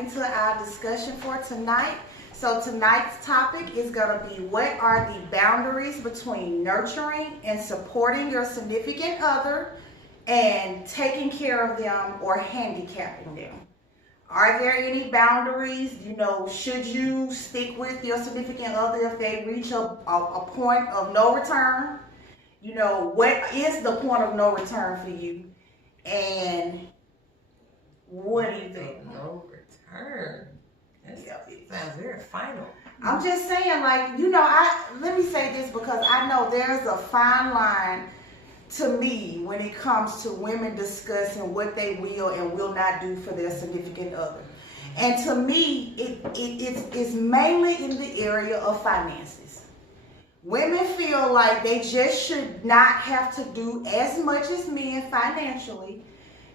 into our discussion for tonight. So tonight's topic is going to be, what are the boundaries between nurturing and supporting your significant other and taking care of them or handicapping them? Are there any boundaries? You know, should you stick with your significant other if they reach a point of no return? You know, what is the point of no return for you? And what do you think? No return. That sounds very final. I'm just saying, like, you know, let me say this because I know there's a fine line to me when it comes to women discussing what they will and will not do for their significant other. And to me, it's mainly in the area of finances. Women feel like they just should not have to do as much as men financially,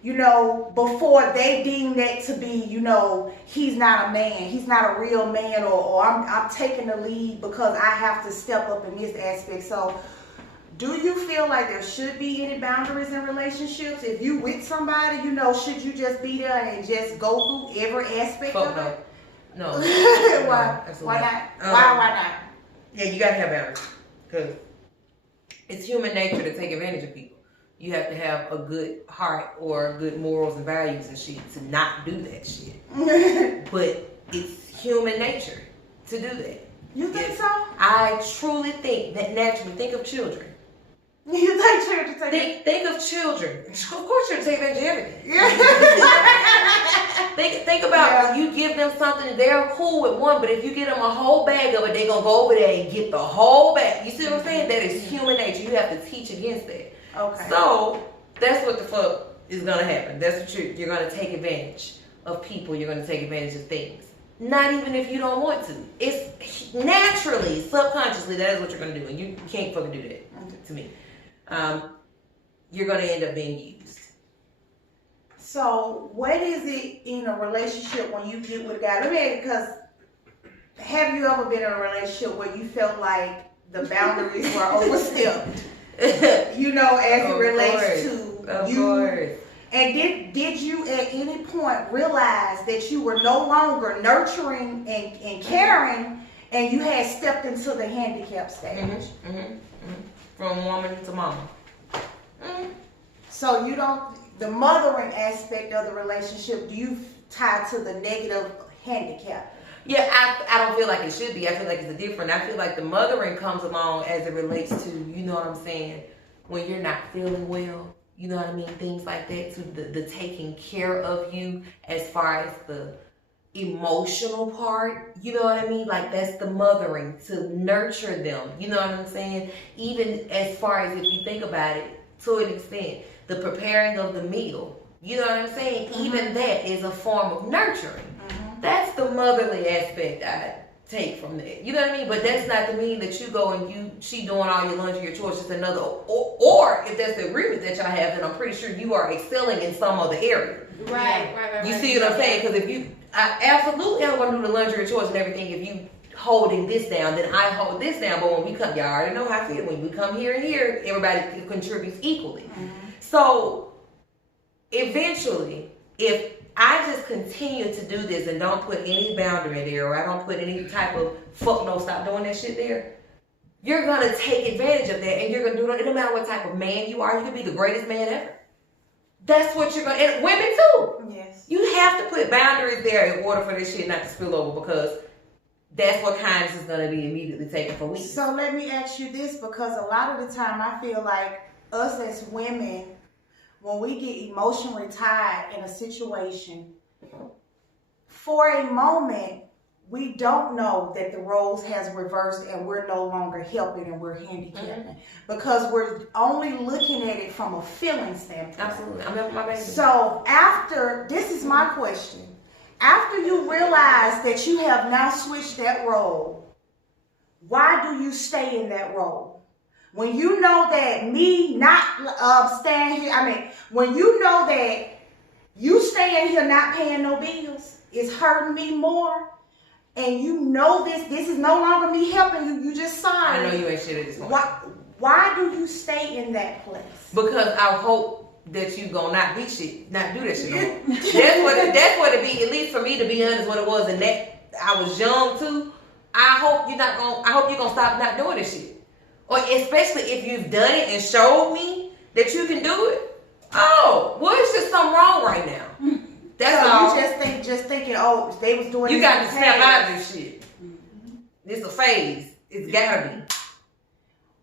you know, before they deem that to be, you know, he's not a man, he's not a real man, or I'm taking the lead because I have to step up in this aspect. So do you feel like there should be any boundaries in relationships? If you with somebody, you know, should you just be there and just go through every aspect of it? No. Why not? Why not? Yeah, you gotta have boundaries because it's human nature to take advantage of people. You have to have a good heart or good morals and values and shit to not do that shit. But it's human nature to do that. You think so? I truly think that naturally. Think of children. You think children think of children. Of course, children take advantage of everything. think about when you give them something, they're cool with one, but if you get them a whole bag of it, they're gonna go over there and get the whole bag. You see what I'm saying? That is human nature. You have to teach against that. Okay. So that's what the fuck is gonna happen. That's what you're gonna take advantage of people. You're gonna take advantage of things. Not even if you don't want to. It's naturally, subconsciously, that is what you're gonna do, and you can't fucking do that to me. You're gonna end up being used. So what is it in a relationship when you get with a guy? Let me, because have you ever been in a relationship where you felt like the boundaries were overstepped? You know, as it relates to you. Course. And did you at any point realize that you were no longer nurturing and caring, and you had stepped into the handicap stage? From woman to mama. So you don't, the mothering aspect of the relationship, do you tie to the negative handicap? Yeah, I don't feel like it should be. I feel like it's different. I feel like the mothering comes along as it relates to, you know what I'm saying, when you're not feeling well. You know what I mean? Things like that, to the taking care of you as far as the emotional part. You know what I mean? Like, that's the mothering, to nurture them. You know what I'm saying? Even as far as if you think about it, to an extent, the preparing of the meal. You know what I'm saying? Even that is a form of nurturing. That's the motherly aspect I take from that. You know what I mean? But that's not to mean that you go and she doing all your laundry, your chores, just another, or if that's the agreement that y'all have, then I'm pretty sure you are excelling in some other area. Right. You see what I'm saying? Because I absolutely am going to do the laundry and chores and everything. If you holding this down, then I hold this down. But when we come, y'all already know how I feel. When we come here and here, everybody contributes equally. So eventually, if I just continue to do this and don't put any boundary there, or I don't put any type of fuck no, stop doing that shit there, you're going to take advantage of that, and you're going to do it no matter what type of man you are. You can be the greatest man ever. That's what you're going to, and women too. Yes. You have to put boundaries there in order for this shit not to spill over, because that's what kindness is going to be immediately taken for weakness. So let me ask you this, because a lot of the time I feel like us as women, when we get emotionally tied in a situation, for a moment, we don't know that the roles has reversed and we're no longer helping and we're handicapping, because we're only looking at it from a feeling standpoint. Absolutely. I'm my baby. So this is my question. After you realize that you have now switched that role, why do you stay in that role? When you know that me not staying here, when you know that you staying here not paying no bills is hurting me more, and you know this is no longer me helping you, you just sorry. I know you ain't shit at this point. Why do you stay in that place? Because I hope that you gonna not do that shit no more. That's what it be, at least for me, to be honest, what it was. And that I was young too. I hope you're gonna stop not doing this shit. Or especially if you've done it and showed me that you can do it. Oh, well, it's just something wrong right now. That's so all. You just thinking, oh, they was doing. You got to snap out of this shit. It's a phase. It's gotta be.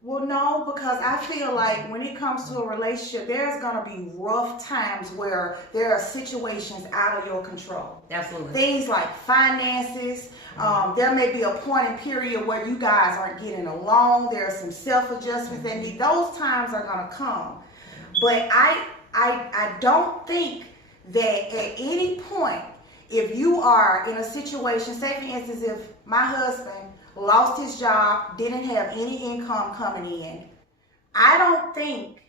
Well, no, because I feel like when it comes to a relationship, there's gonna be rough times where there are situations out of your control. Absolutely. Things like finances. There may be a point in period where you guys aren't getting along. There are some self-adjustments that need. Those times are gonna come. But I don't think that at any point, if you are in a situation, say for instance, if my husband lost his job, didn't have any income coming in, I don't think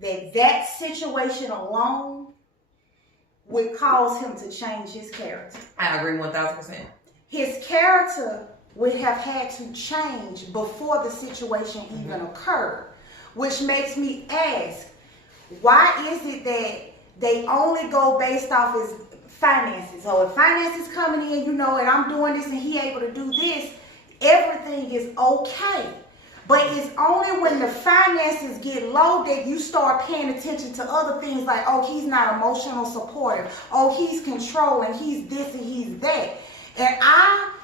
that situation alone would cause him to change his character. I agree 1,000%. His character would have had to change before the situation even occurred, which makes me ask, why is it that they only go based off his finances? So if finances coming in, and I'm doing this and he able to do this, everything is okay. But it's only when the finances get low that you start paying attention to other things like, oh, he's not emotional supportive. Oh, he's controlling. He's this and he's that. And I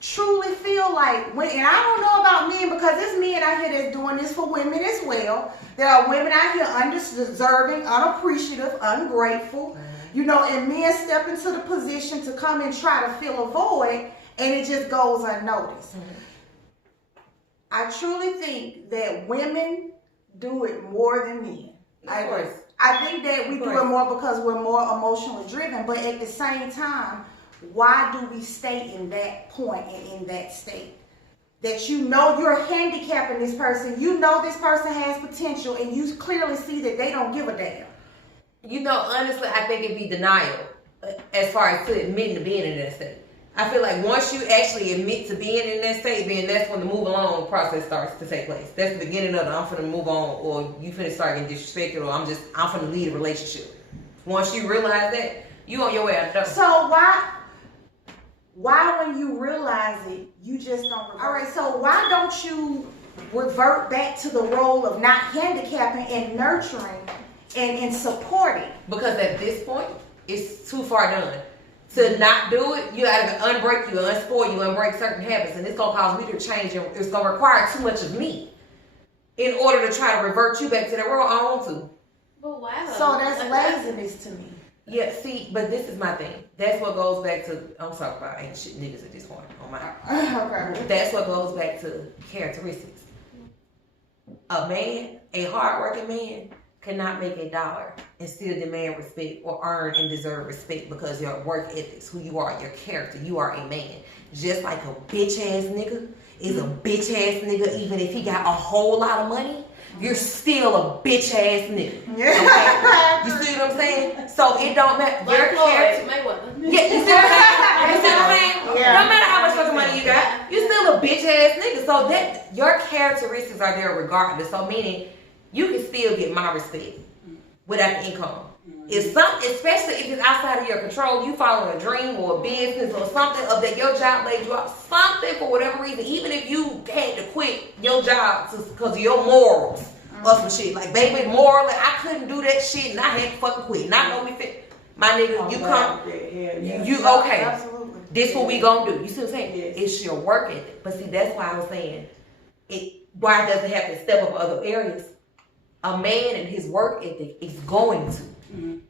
truly feel like, and I don't know about men, because there's men out here that's doing this for women as well. There are women out here undeserving, unappreciative, ungrateful, and men step into the position to come and try to fill a void, and it just goes unnoticed. I truly think that women do it more than men. Of course. I think that we do it more because we're more emotionally driven, but at the same time, why do we stay in that point and in that state? That you're handicapping this person, this person has potential, and you clearly see that they don't give a damn. Honestly, I think it'd be denial as far as to admitting to being in that state. I feel like once you actually admit to being in that state, then that's when the move along process starts to take place. That's the beginning of the I'm finna move on, or you finna start getting disrespected, or I'm finna lead a relationship. Once you realize that, you on your way out the door. So why when you realize it, you just don't revert? All right, so why don't you revert back to the role of not handicapping and nurturing and supporting? Because at this point, it's too far done. To not do it, you gotta unbreak you, unspoil you, unbreak certain habits, and it's gonna cause me to change, and it's gonna require too much of me in order to try to revert you back to that world. I don't want to. But why? So that's laziness to me. Yeah, see, but this is my thing. That's what goes back to, I'm sorry about ain't shit niggas at this point on my. Okay. That's what goes back to characteristics. A man, a hardworking man, cannot make $1 and still demand respect or earn and deserve respect because your work ethics, who you are, your character, you are a man. Just like a bitch ass nigga is a bitch ass nigga, even if he got a whole lot of money, you're still a bitch ass nigga. Okay? You see what I'm saying? So it don't matter. Your character. Yeah, you see what I'm saying? Yeah. No matter how much fucking money you got, you're still a bitch ass nigga. So that your characteristics are there regardless. So meaning you can still get my respect without the income. If especially if it's outside of your control, you following a dream or a business or something of that your job laid you out, something for whatever reason, even if you had to quit your job because of your morals or some shit. Like, baby, morally, I couldn't do that shit and I had to fucking quit. Not know me fit. My nigga, you come, you okay. Absolutely. This what we gonna do. You see what I'm saying? Yes. It's your work ethic. But see, that's why I was saying, why does it have to step up other areas? A man and his work ethic is going to.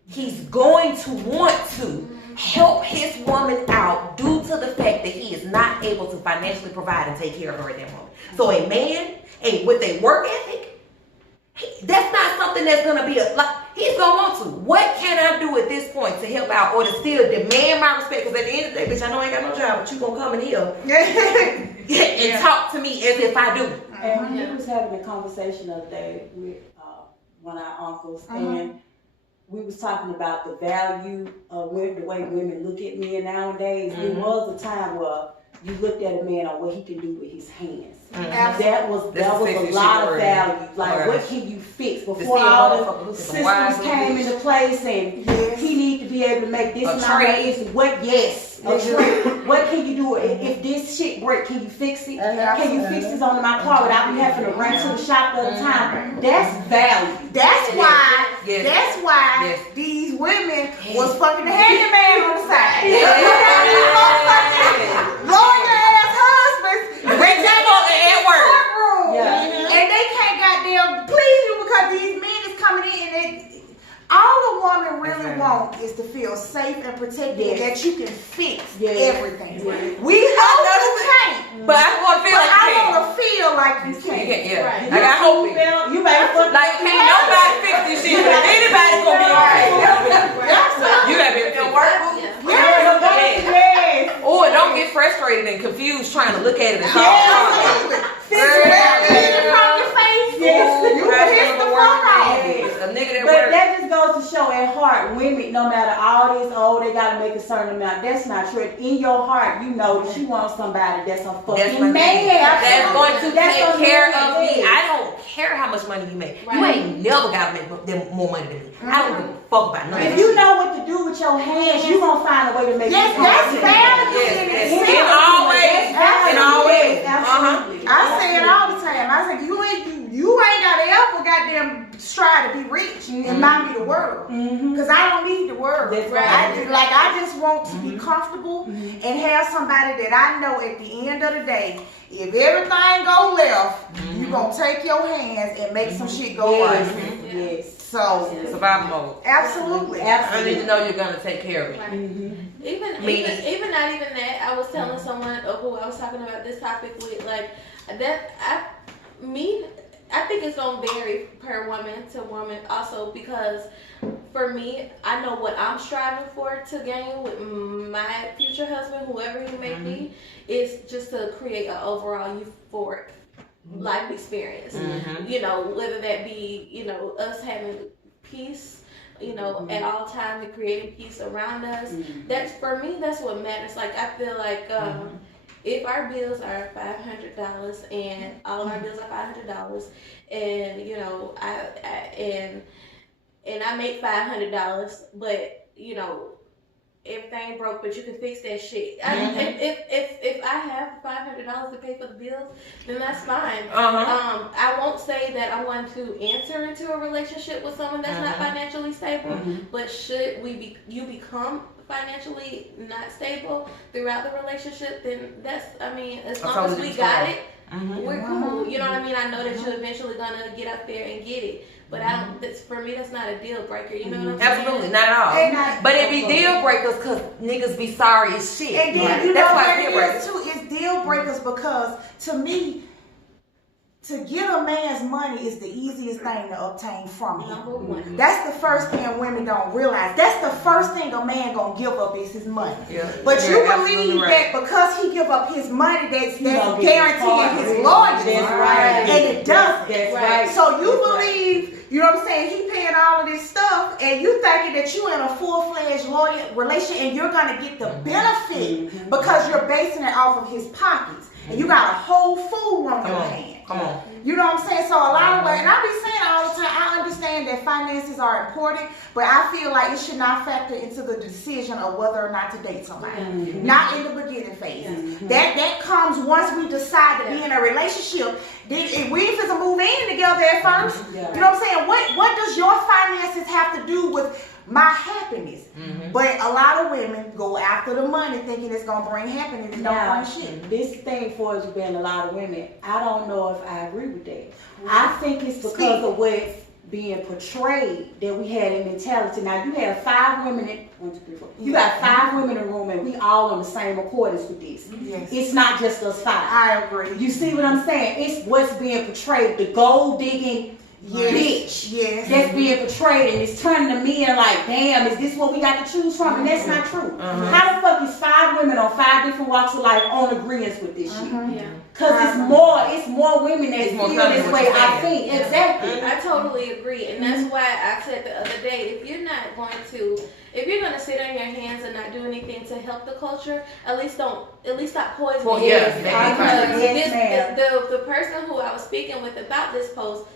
He's going to want to help his woman out due to the fact that he is not able to financially provide and take care of her at that moment. So a man, with a work ethic, that's not something that's gonna be he's gonna want to. What can I do at this point to help out or to still demand my respect? Because at the end of the day, bitch, I know I ain't got no job, but you gonna come in here and talk to me as if I do. And we was having a conversation the other day with one of our uncles, and we was talking about the value of the way women look at men nowadays. It was a time where you looked at a man on what he can do with his hands. Mm-hmm. That was a lot of value. Like, what can you fix before all the systems came into place and he need to be able to make this amount of this? What can you do? If this shit break, can you fix it? Can you fix this on my car without me having to run to the shop all the time? That's value. That's why these women was fucking the handyman on the side. Lawyer ass husbands, at work. And they can't goddamn please you because these men is coming in and all a woman really wants is to feel safe and protected that you can fix everything. We hope you can't. But I want to feel like I want to feel like you can. Like I hope it. You better fuck like can't nobody fix this shit. Anybody's gonna be alright. You gotta be able to work. Or don't get frustrated and confused trying to look at it and solve problems. But that just goes to show at heart, women, no matter all this, they gotta make a certain amount. That's not true. In your heart, you know that you want somebody that's a fucking man. That's going to take care of me. I don't care how much money you make. You ain't never gotta make them more money than me. I don't give a fuck about nothing. If you know what to do with your hands, you gonna find a way to make it. That's value in always. Absolutely. I say it all the time. I say you ain't gotta ever goddamn strive to be rich and buy me the world, because I don't need the world. That's right. I just want to be comfortable and have somebody that I know at the end of the day, if everything go left, you gonna take your hands and make some shit go right. Yes. So survival mode. Absolutely. I need to know you're gonna take care of me. Right. Even not even that. I was telling someone who I was talking about this topic with, like that. I think it's gonna vary per woman to woman also, because for me, I know what I'm striving for to gain with my future husband, whoever he may be, is just to create an overall euphoric life experience. You know, whether that be, you know, us having peace, you know, at all times and creating peace around us. That's, for me, that's what matters. Like, I feel like if our bills are $500 and all of our bills are $500, and you know, I make $500, but you know, everything broke, but you can fix that shit. If I have $500 to pay for the bills, then that's fine. I won't say that I want to enter into a relationship with someone that's not financially stable, but should you become financially not stable throughout the relationship, then that's, I mean, as long as we got it, we're cool. You know what I mean? I know that you're eventually gonna get up there and get it. But for me, that's not a deal breaker. You know what I'm saying? Absolutely, not at all. But it be deal breakers because niggas be sorry as shit. And then you know what it is too? It's deal breakers because to me, to get a man's money is the easiest thing to obtain from him. Number one. That's the first thing women don't realize. That's the first thing a man gonna give up is his money. But you believe that because he give up his money, that's guaranteeing his loyalty. That's right. And it doesn't. That's right. So you believe, you know what I'm saying, he paying all of this stuff, and you thinking that you in a full-fledged loyal relation and you're gonna get the benefit because you're basing it off of his pockets. And you got a whole fool on your hand. Come on. You know what I'm saying? So a lot of ways, and I be saying all the time, I understand that finances are important, but I feel like it should not factor into the decision of whether or not to date somebody. Not in the beginning phase. That comes once we decide to be in a relationship. If we supposed to move in together at first, you know what I'm saying? What does your finances have to do with my happiness? But a lot of women go after the money thinking it's gonna bring happiness and don't bring shit. This thing for us being a lot of women, I don't know if I agree with that. I think it's because of what's being portrayed that we had in mentality. Now you have 5 women in 1, 2, 3, 4. You got 5 women in the room and we all on the same accordance with this. It's not just us 5. I agree. You see what I'm saying? It's what's being portrayed, the gold digging, bitch that's being portrayed, and it's turning to men like, damn, is this what we got to choose from? And that's not true. How the fuck is 5 women on 5 different walks of life on agreement with this shit? Cause it's more women that feel this way, I think. Exactly. I totally agree, and that's why I said the other day, if you're gonna sit on your hands and not do anything to help the culture, at least stop poisoning. Well, The person who I was speaking with about this post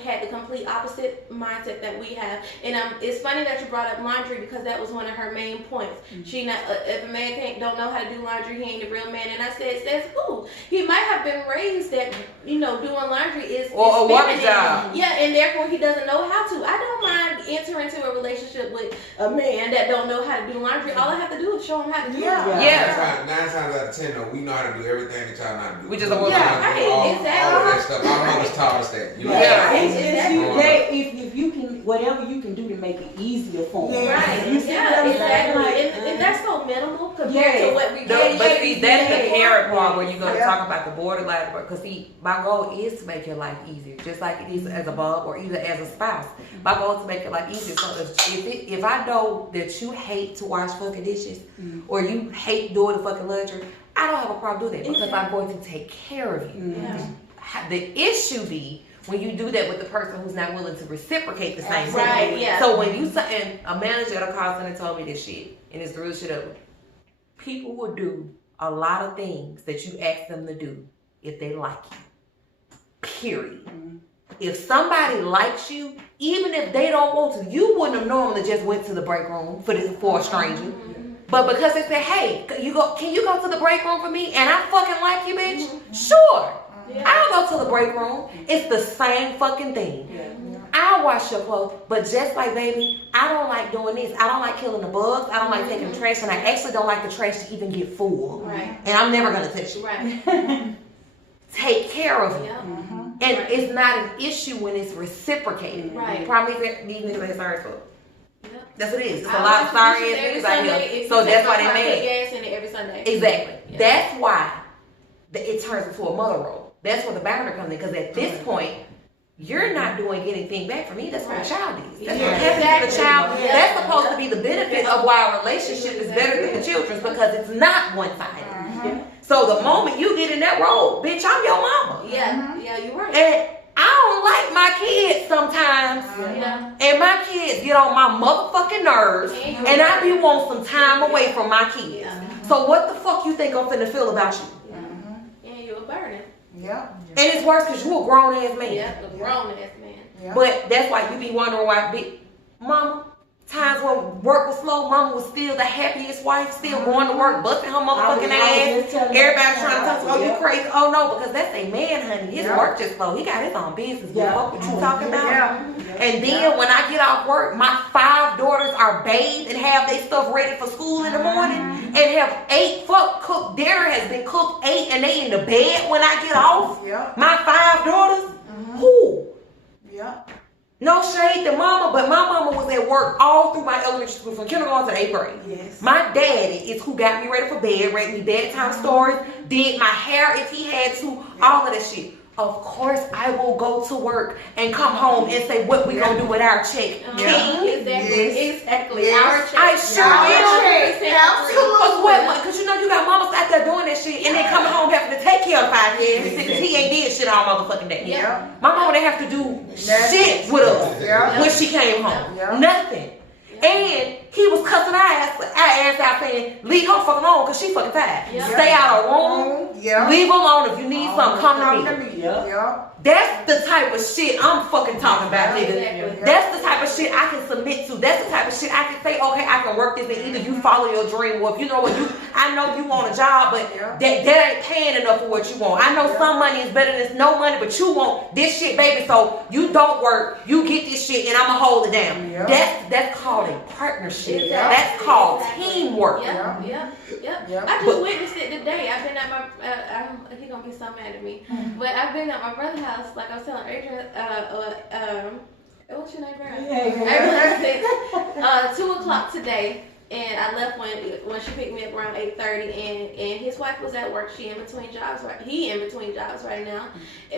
had the complete opposite mindset that we have, and it's funny that you brought up laundry because that was one of her main points. She if a man don't know how to do laundry, he ain't a real man. And I said, that's cool. He might have been raised that doing laundry is a woman's job. Yeah, and therefore he doesn't know how to. I don't mind entering into a relationship with a man that don't know how to do laundry. All I have to do is show him how to do it. Yeah. 9 times out of 10, though, we know how to do everything that y'all know how to do. We just don't all exactly. of that stuff. Our mothers taught us that. If you can, whatever you can do to make it easier for them. Right. You see what I'm saying? And that's so minimal compared to what we do. But see, that's the parent part where you're going to talk about the borderline. Because see, my goal is to make your life easier, just like it is as a bub or either as a spouse. My goal is to make your life easier. So if I know that you hate to wash fucking dishes or you hate doing the fucking laundry, I don't have a problem doing that because I'm going to take care of you. The issue be when you do that with the person who's not willing to reciprocate the same thing. Right, yeah. So when you and a manager at a call center told me this shit, and it's the real shit of it. People will do a lot of things that you ask them to do if they like you. Period. If somebody likes you, even if they don't want to, you wouldn't have normally just went to the break room for a stranger. But because they said, hey, can you go to the break room for me? And I fucking like you, bitch? Sure. I'll go to the break room. It's the same fucking thing. I'll wash your clothes, but just like baby, I don't like doing this. I don't like killing the bugs. I don't like taking the trash, and I actually don't like the trash to even get full. Right. And I'm never gonna touch it. Right. Take care of it. Yeah. And it's not an issue when it's reciprocated. Right. Problem is that these niggas ain't sorry for it. Yep. That's what it is. It's a lot of sorry ass niggas out here. So that's why they mad. Gas in it every Sunday. Exactly. Yeah. That's why it turns into a mother role. That's where the boundary comes in. Because at this point, you're not doing anything back for me. That's what the child is. That's what happens to the child. Yeah. That's supposed to be the benefit of why our relationship is better than the children's because it's not one-sided. So the moment you get in that role, bitch, I'm your mama. Yeah, you're right. And I don't like my kids sometimes. And my kids get on my motherfucking nerves. And I be want some time away from my kids. So what the fuck you think I'm finna feel about you? Yeah, you're a burden. And it's worse because you a grown ass man. Yeah, a grown ass man. But that's why you be wondering why mama, times when work was slow, mama was still the happiest wife, still going to work, busting her motherfucking ass. Everybody trying to talk to you crazy. Oh no, because that's a man, honey. His work just slow. He got his own business. What you talking about? And then when I get off work, my 5 daughters are bathed and have their stuff ready for school in the morning and have 8 cooked. Dinner has been cooked 8 and they in the bed when I get off. My 5 daughters. Who? No shade to mama, but my mama was at work all through my elementary school from kindergarten to 8th grade. My daddy is who got me ready for bed, read me bedtime stories, did my hair if he had to, all of that shit. Of course, I will go to work and come home and say what we gonna do with our check. Exactly. Our check. I sure will. Absolutely. Because you know you got mamas out there doing that shit and then coming home having to take care of 5 kids because he ain't did shit all motherfucking day. My mama didn't have to do shit with us when she came home. Nothing. And he was cussing our ass out saying, leave her fucking alone because she fucking tired. Stay out of room. Leave her alone. If you need something, come to me. That's the type of shit I'm fucking talking about, nigga. That's the type of shit I can submit to. That's the type of shit I can say, okay, I can work this and either you follow your dream or if you know what I know you want a job, but that ain't paying enough for what you want. I know some money is better than no money, but you want this shit, baby, so you don't work, you get this shit and I'ma hold it down. That's called a partnership. That's called teamwork. I just witnessed it today. I've been at my he gonna be so mad at me. But I've been at my brother's house, like I was telling Adrian, what's your name, girl? 2 o'clock today, and I left when she picked me up around 8:30, and his wife was at work. He in between jobs right now.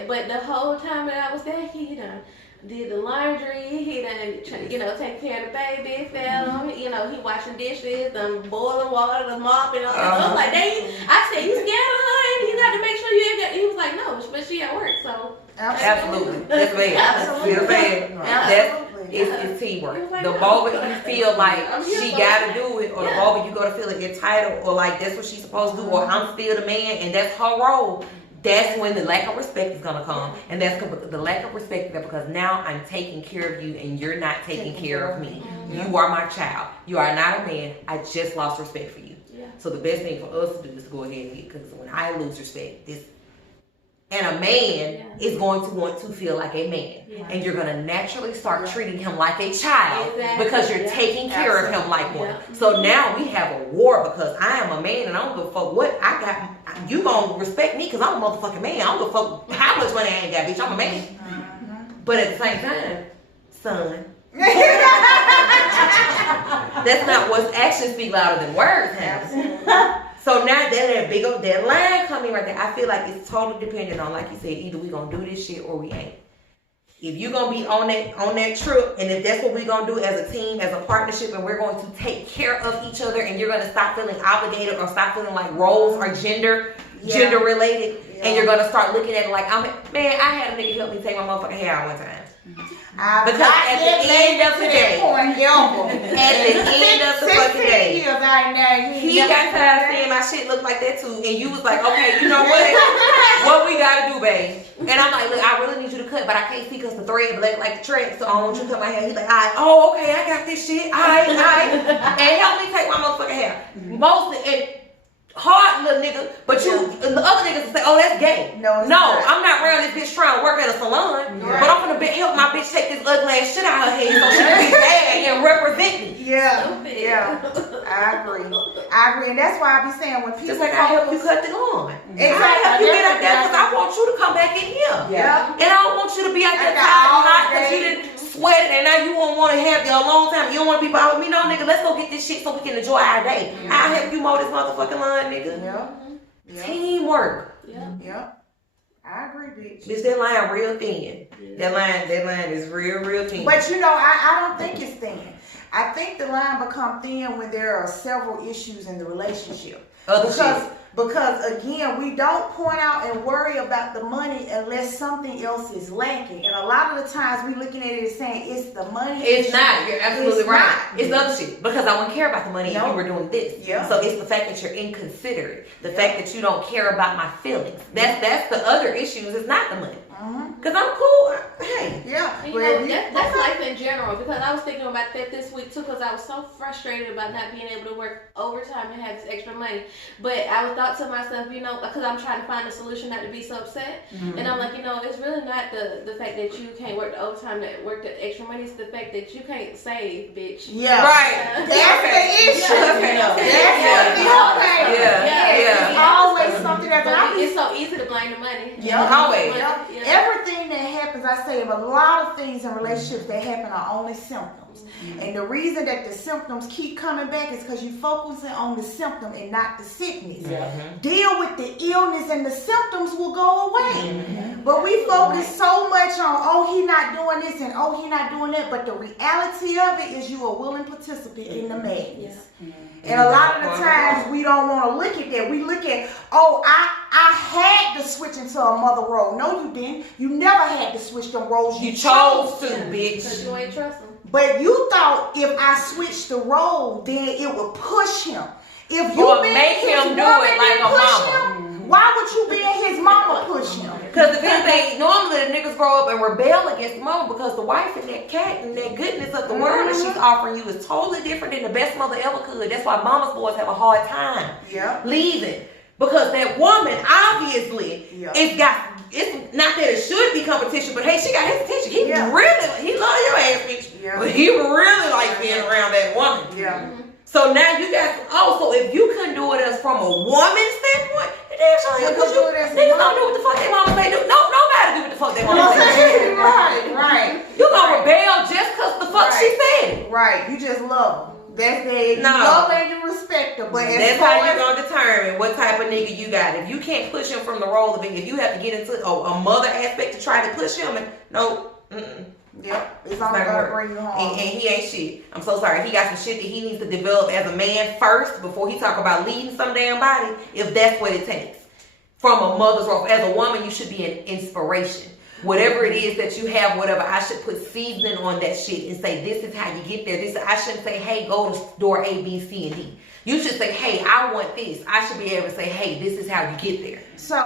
But the whole time that I was there, he done did the laundry. He done, take care of the baby, fed him. He washing dishes, boiling water, the mopping. I was like, I said, you scared of her? And you got to make sure you ain't got. He was like, no, but she at work, so. Absolutely. That's bad. Absolutely. That's bad. It's teamwork. The moment you feel like she gotta do it, or the moment you go to feel like entitled, or like that's what she's supposed to do, or I'm still the man and that's her role, that's when the lack of respect is gonna come. And that's the lack of respect is because now I'm taking care of you and you're not taking care of me. You are my child. You are not a man. I just lost respect for you. So the best thing for us to do is to go ahead and get, because when I lose respect, and a man is going to want to feel like a man. And you're going to naturally start treating him like a child because you're taking care of him like one. So now we have a war because I am a man and I don't give a fuck what I got. You going to respect me because I'm a motherfucking man. I don't give a fuck how much money I ain't got, bitch. I'm a man. But at the same time, son, that's not what actions speak louder than words have. So now that line coming right there, I feel like it's totally dependent on, like you said, either we gonna do this shit or we ain't. If you're gonna be on that trip, and if that's what we're gonna do as a team, as a partnership, and we're going to take care of each other, and you're gonna stop feeling obligated or stop feeling like roles are gender related, and you're gonna start looking at it like, I had a nigga help me take my motherfucking hair out one time. Because at the end of the day, he got tired of seeing my shit look like that too, and you was like, okay, you know what we gotta do, babe? And I'm like, look, I really need you to cut, but I can't see because the thread black like the track, so I don't want you to cut my hair. He's like, oh, okay, I got this shit, and help me take my motherfucking hair. Mostly, hard little nigga, but the other niggas will say, oh, that's gay. No, I'm not around this bitch trying to work at a salon, but I'm gonna help my bitch take this ugly ass shit out of her head so she can be bad and represent me. Yeah. I agree, and that's why I be saying when people just like I help you cut the lawn, exactly. I help you get out there because I want you to come back in here, and I don't want you to be out there tired and hot because you didn't sweat it and now you won't want to have you a long time. You don't want to be by with me, no nigga. Let's go get this shit so we can enjoy our day. I'll help you mow this motherfucking lawn, nigga. Teamwork. I agree, bitch. Bitch, that line real thin. That line is real thin. But I don't think it's thin. I think the line become thin when there are several issues in the relationship. Because again, we don't point out and worry about the money unless something else is lacking. And a lot of the times we looking at it and saying it's the money. It's not. You're absolutely right. It's other shit. Because I wouldn't care about the money if you were doing this. So it's the fact that you're inconsiderate. The fact that you don't care about my feelings. That's the other issues. It's not the money. Because I'm cool. Hey. That's life in general. Because I was thinking about that this week too. Because I was so frustrated about not being able to work overtime and have this extra money. But I thought to myself, because I'm trying to find a solution not to be so upset. And I'm like, it's really not the fact that you can't work the overtime, that work the extra money. It's the fact that you can't save, bitch. Yeah. Right. That's the issue. It's always something that it's so easy to blame the money. Always. Everything that happens, I say, a lot of things in relationships that happen are only symptoms. And the reason that the symptoms keep coming back is because you're focusing on the symptom and not the sickness. Deal with the illness and the symptoms will go away. But we focus so much on, he not doing this and he not doing that. But the reality of it is you are a willing participant in the madness. And a lot of the times we don't want to look at that. We look at, I had to switch into a mother role. No, you didn't. You never had to switch them roles. You chose to, bitch. Because you ain't trust them. But you thought if I switched the role, then it would push him. If you make him do it like a mama. Why would you be his mama push him? Because the thing, normally the niggas grow up and rebel against the mama because the wife and that cat and that goodness of the world that she's offering you is totally different than the best mother ever could. That's why mama's boys have a hard time leaving. Because that woman, obviously, it's not that it should be competition, but hey, she got his attention. He love your ass, bitch. But he really like being around that woman. So now you guys, so if you couldn't do it as from a woman's standpoint, because niggas don't do what the fuck they mama say do. No, nobody do what the fuck they mama say. Right. You gonna rebel just because the fuck she said. Right. You just love them. That's it. You love and you respect them. But that's how you gonna determine what type of nigga you got. If you can't push him from the role of it, if you have to get into a mother aspect to try to push him, Yep, it's only gonna bring you home. And he ain't shit. I'm so sorry. He got some shit that he needs to develop as a man first before he talk about leading some damn body, if that's what it takes. From a mother's role. As a woman, you should be an inspiration. Whatever it is that you have, whatever, I should put seasoning on that shit and say, this is how you get there. I shouldn't say, hey, go to door A, B, C, and D. You should say, hey, I want this. I should be able to say, hey, this is how you get there. So